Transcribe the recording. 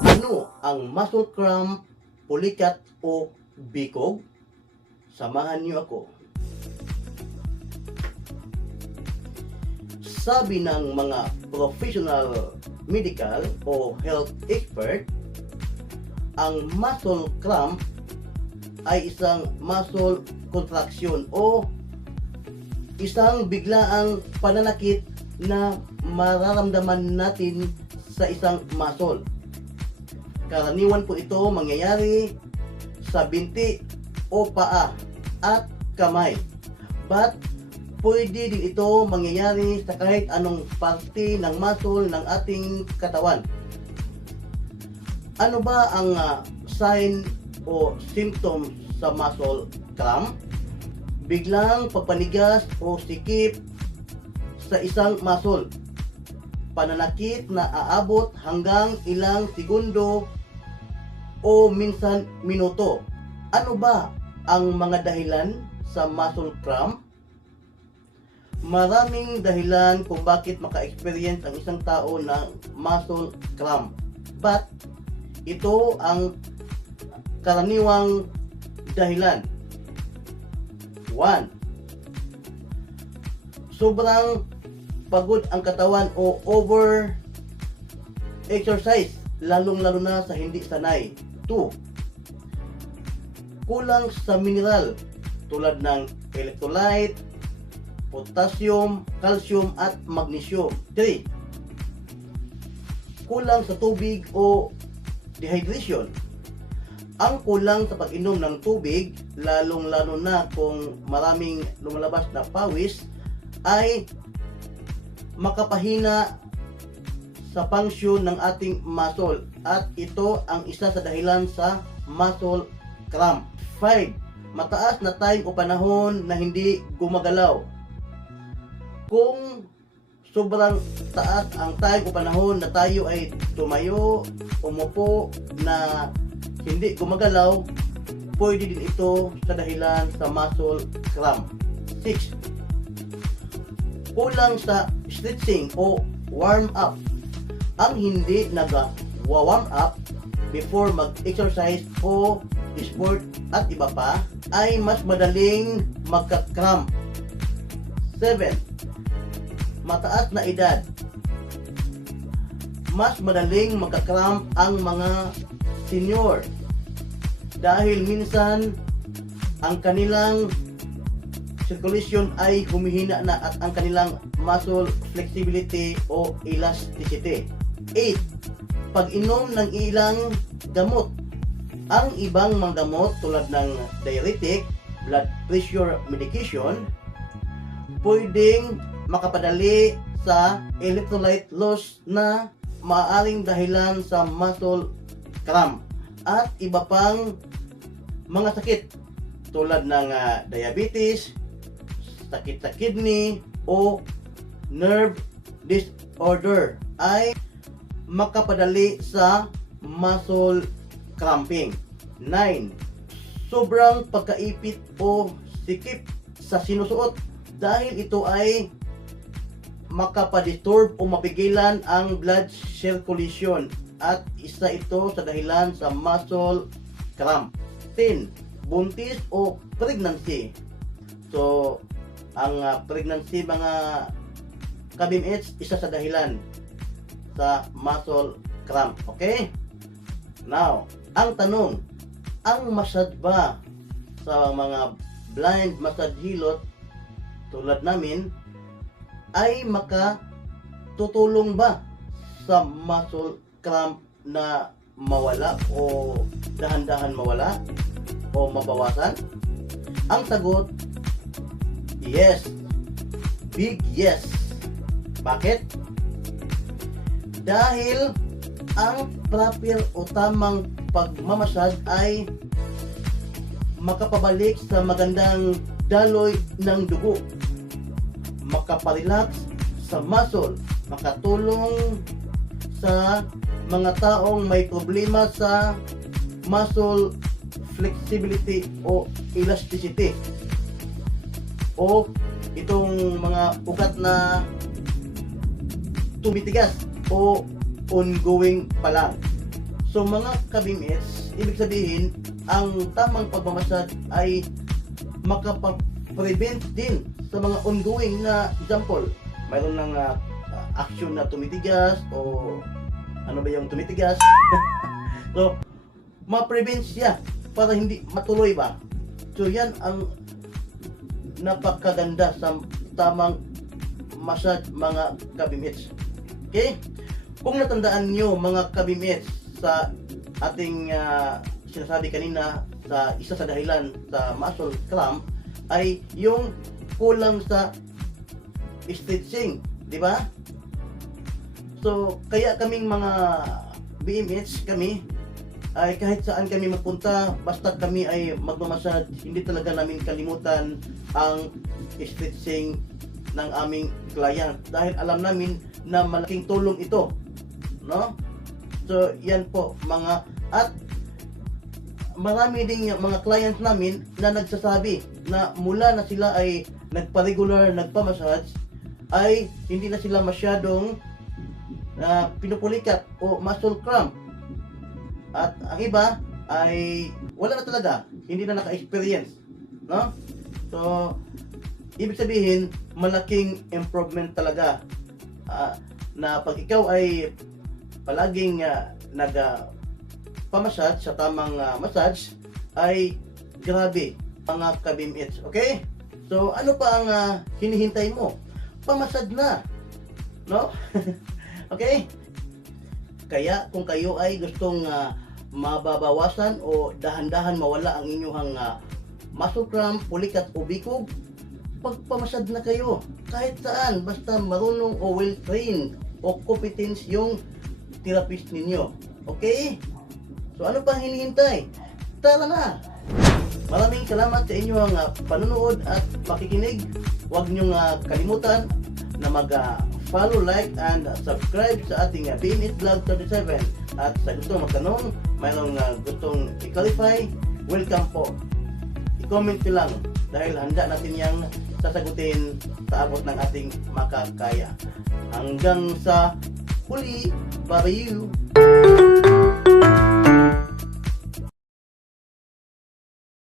Ano ang muscle cramp, pulikat o bikog? Samahan niyo ako. Sabi ng mga professional medical o health expert, ang muscle cramp ay isang muscle contraction o isang biglaang pananakit na mararamdaman natin sa isang muscle. Karaniwan po ito mangyayari sa binti o paa at kamay. But pwede din ito mangyayari sa kahit anong parte ng muscle ng ating katawan. Ano ba ang ah, sign o symptoms sa muscle cramp? Biglang pagpanigas o sikip sa isang muscle. Pananakit na aabot hanggang ilang segundo o minsan minuto. Ano ba ang mga dahilan sa muscle cramp? Maraming dahilan kung bakit maka-experience ang isang tao ng muscle cramp. But ito ang karaniwang dahilan. 1. Sobrang pagod ang katawan o over exercise lalong-lalo na sa hindi sanay. 2. Kulang sa mineral tulad ng electrolyte, potassium, calcium at magnesium. 3. Kulang sa tubig o dehydration. Ang kulang sa pag-inom ng tubig, lalong-lalo na kung maraming lumalabas na pawis, ay makapahina sa function ng ating muscle at ito ang isa sa dahilan sa muscle cramp. 5. Mataas na time o panahon na hindi gumagalaw. Kung sobrang taas ang time o panahon na tayo ay tumayo, umupo na hindi gumagalaw, pwede din ito sa dahilan sa muscle cramp. 6. Kulang sa stretching o warm up. Ang hindi nag-warm up before mag-exercise o sport at iba pa ay mas madaling magka-cramp. 7. Mataas na edad. Mas madaling magka-cramp ang mga senior dahil minsan ang kanilang circulation ay humihina na at ang kanilang muscle flexibility o elasticity. 8. Pag-inom ng ilang gamot. Ang ibang mga gamot tulad ng diuretic, blood pressure medication, pwedeng makapadali sa electrolyte loss na maaaring dahilan sa muscle cramp at iba pang mga sakit tulad ng ah, diabetes, sakit sa kidney o nerve disorder ay makapadali sa muscle cramping. 9. Sobrang pagkaipit o sikip sa sinusuot dahil ito ay makapadisturb o mapigilan ang blood circulation at isa ito sa dahilan sa muscle cramp. 10. Buntis o pregnancy. So, ang ah, pregnancy mga kabimits, isa sa dahilan sa muscle cramp. Okay? Now, ang tanong, ang massage ba sa mga blind massage hilot tulad namin ay makatutulong ba sa muscle cramp na mawala o dahan-dahan mawala o mabawasan? Ang sagot, yes. Big yes. Bakit? Dahil ang proper o tamang pagmamasad ay makapabalik sa magandang daloy ng dugo, makaparelax sa muscle, makatulong sa mga taong may problema sa muscle flexibility o elasticity. O itong mga ugat na tumitigas o ongoing pa lang. So mga kabimits, ibig sabihin, ang tamang pagmamasad ay makapa-prevent din sa mga ongoing na example. Mayroon ng ah, action na tumitigas o ano ba yung tumitigas? so, ma-prevent siya para hindi matuloy ba. So yan ang napakaganda sa tamang massage mga kabimits. Okay? Kung natandaan nyo mga kabimits sa ating ah, sinasabi kanina sa isa sa dahilan sa muscle cramp ay yung kulang sa stretching, di ba? So, kaya kaming mga BMH kami ay kahit saan kami magpunta, basta kami ay magmamasad, hindi talaga namin kalimutan ang stretching ng aming client. Dahil alam namin na malaking tulong ito no? So yan po mga at marami ding mga client namin na nagsasabi na mula na sila ay nagpa-regular nagpa-massage ay hindi na sila masyadong na pinupulikat o muscle cramp. At ang iba ay wala na talaga hindi na naka-experience no? So ibig sabihin malaking improvement talaga Ah, na pag ikaw ay palaging uh, nag ah, pamassage sa tamang ah, massage ay grabe mga kabimits okay? So ano pa ang ah, hinihintay mo? Pamasad na no? Okay? Kaya kung kayo ay gustong ah, mababawasan o dahan-dahan mawala ang inyong uh, muscle cramp, pulikat o bikog, pagpamasad na kayo. Kahit saan, basta marunong o well-trained o competence yung therapist ninyo. Okay? So ano pang hinihintay? Tara na! Maraming salamat sa inyong uh, panunood at pakikinig. Huwag niyong uh, kalimutan na mag uh, follow, like, and uh, subscribe sa ating uh, BMIT Vlog 37. At sa gusto magtanong, mayroong uh, gustong i-clarify, welcome po. I-comment nyo lang dahil handa natin yang sasagutin sa abot ng ating makakaya. Hanggang sa huli, bye you!